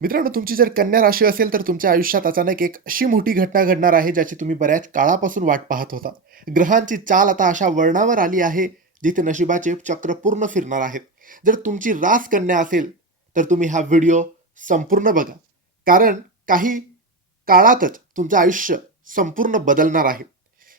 मित्रांनो, तुमची जर कन्या राशी असेल तर तुमच्या आयुष्यात अचानक एक अशी मोठी घटना घडणार आहे ज्याची तुम्ही बऱ्याच काळापासून वाट पाहत होता. ग्रहांची चाल आता अशा वळणावर आली आहे जिथे नशिबाचे चक्र पूर्ण फिरणार आहेत. जर तुमची रास कन्या असेल तर तुम्ही हा व्हिडिओ संपूर्ण बघा, कारण काही काळातच तुमचं आयुष्य संपूर्ण बदलणार आहे.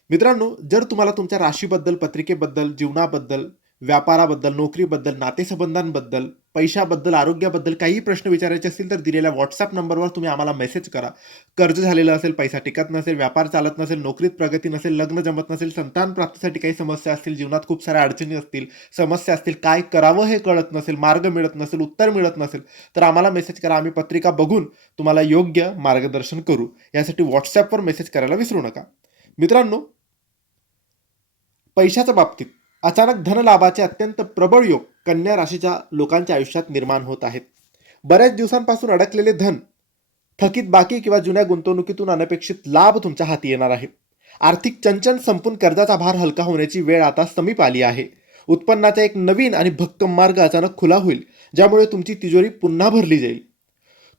मित्रांनो, जर तुम्हाला तुमच्या राशीबद्दल, पत्रिकेबद्दल, जीवनाबद्दल, व्यापाराबद्दल, नोकरीबद्दल, नातेसंबंधांबद्दल, पैशाबद्दल, आरोग्याबद्दल काहीही प्रश्न विचारायचे असतील तर दिलेल्या WhatsApp नंबरवर तुम्ही आम्हाला मेसेज करा. कर्ज झालेलं असेल, पैसा टिकत नसेल, व्यापार चालत नसेल, नोकरीत प्रगती नसेल, लग्न जमत नसेल, संतान प्राप्तीसाठी काही समस्या असतील, जीवनात खूप साऱ्या अडचणी असतील, समस्या असतील, काय करावं हे कळत नसेल, मार्ग मिळत नसेल, उत्तर मिळत नसेल, तर आम्हाला मेसेज करा. आम्ही पत्रिका बघून तुम्हाला योग्य मार्गदर्शन करू. यासाठी WhatsAppवर मेसेज करायला विसरू नका. मित्रांनो, पैशाच्या बाबतीत अचानक धनलाभाचे अत्यंत प्रबळ योग कन्या राशीच्या लोकांच्या आयुष्यात निर्माण होत आहेत. बऱ्याच दिवसांपासून अडकलेले धन, थकीत बाकी किंवा जुन्या गुंतवणुकीतून अनपेक्षित लाभ तुमच्या हाती येणार आहे. आर्थिक चंचल संपून कर्जाचा भार हलका होण्याची वेळ आता समीप आली आहे. उत्पन्नाचा एक नवीन आणि भक्कम मार्ग अचानक खुला होईल, ज्यामुळे तुमची तिजोरी पुन्हा भरली जाईल.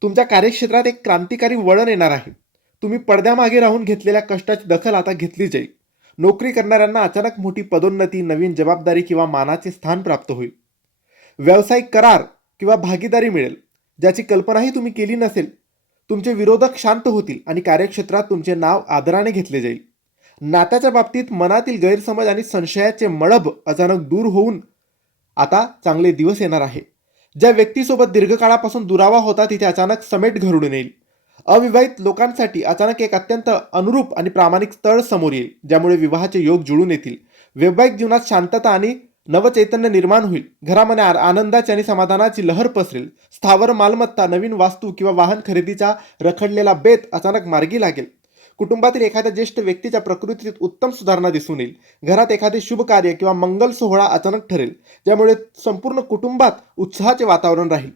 तुमच्या कार्यक्षेत्रात एक क्रांतिकारी वळण येणार आहे. तुम्ही पडद्यामागे राहून घेतलेल्या कष्टाची दखल आता घेतली जाईल. नोकरी करणाऱ्यांना अचानक मोठी पदोन्नती, नवीन जबाबदारी किंवा मानाचे स्थान प्राप्त होईल. व्यावसायिक करार किंवा भागीदारी मिळेल, ज्याची कल्पनाही तुम्ही केली नसेल. तुमचे विरोधक शांत होतील आणि कार्यक्षेत्रात तुमचे नाव आदराने घेतले जाईल. नात्याच्या बाबतीत मनातील गैरसमज आणि संशयाचे मळब अचानक दूर होऊन आता चांगले दिवस येणार आहे. ज्या व्यक्तीसोबत दीर्घकाळापासून दुरावा होता तिथे अचानक समेट घडून येईल. अविवाहित लोकांसाठी अचानक एक अत्यंत अनुरूप आणि प्रामाणिक स्थळ समोर येईल, ज्यामुळे विवाहाचे योग जुळून येतील. वैवाहिक जीवनात शांतता आणि नवचैतन्य निर्माण होईल. घरामध्ये आनंदाची आणि समाधानाची लहर पसरेल. स्थावर मालमत्ता, नवीन वास्तू किंवा वाहन खरेदीचा रखडलेला बेत अचानक मार्गी लागेल. कुटुंबातील एखाद्या ज्येष्ठ व्यक्तीच्या प्रकृतीत उत्तम सुधारणा दिसून येईल. घरात एखादे शुभ कार्य किंवा मंगल सोहळा अचानक ठरेल, ज्यामुळे संपूर्ण कुटुंबात उत्साहाचे वातावरण राहील.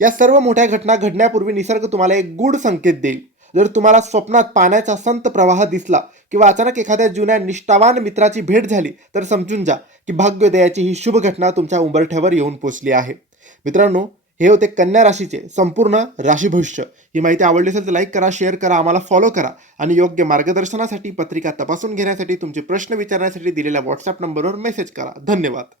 या सर्व मोठ्या घटना घडण्यापूर्वी निसर्ग तुम्हाला एक गूढ संकेत देईल. जर तुम्हाला स्वप्नात पाण्याचा संत प्रवाह दिसला किंवा अचानक एखाद्या जुन्या निष्ठावान मित्राची भेट झाली, तर समजून जा की भाग्योदयाची ही शुभ घटना तुमच्या उंबरठ्यावर येऊन पोचली आहे. मित्रांनो, हे होते कन्या राशीचे संपूर्ण राशी भविष्य. ही माहिती आवडली असेल तर लाईक करा, शेअर करा, आम्हाला फॉलो करा आणि योग्य मार्गदर्शनासाठी, पत्रिका तपासून घेण्यासाठी, तुमचे प्रश्न विचारण्यासाठी दिलेल्या WhatsApp नंबरवर मेसेज करा. धन्यवाद.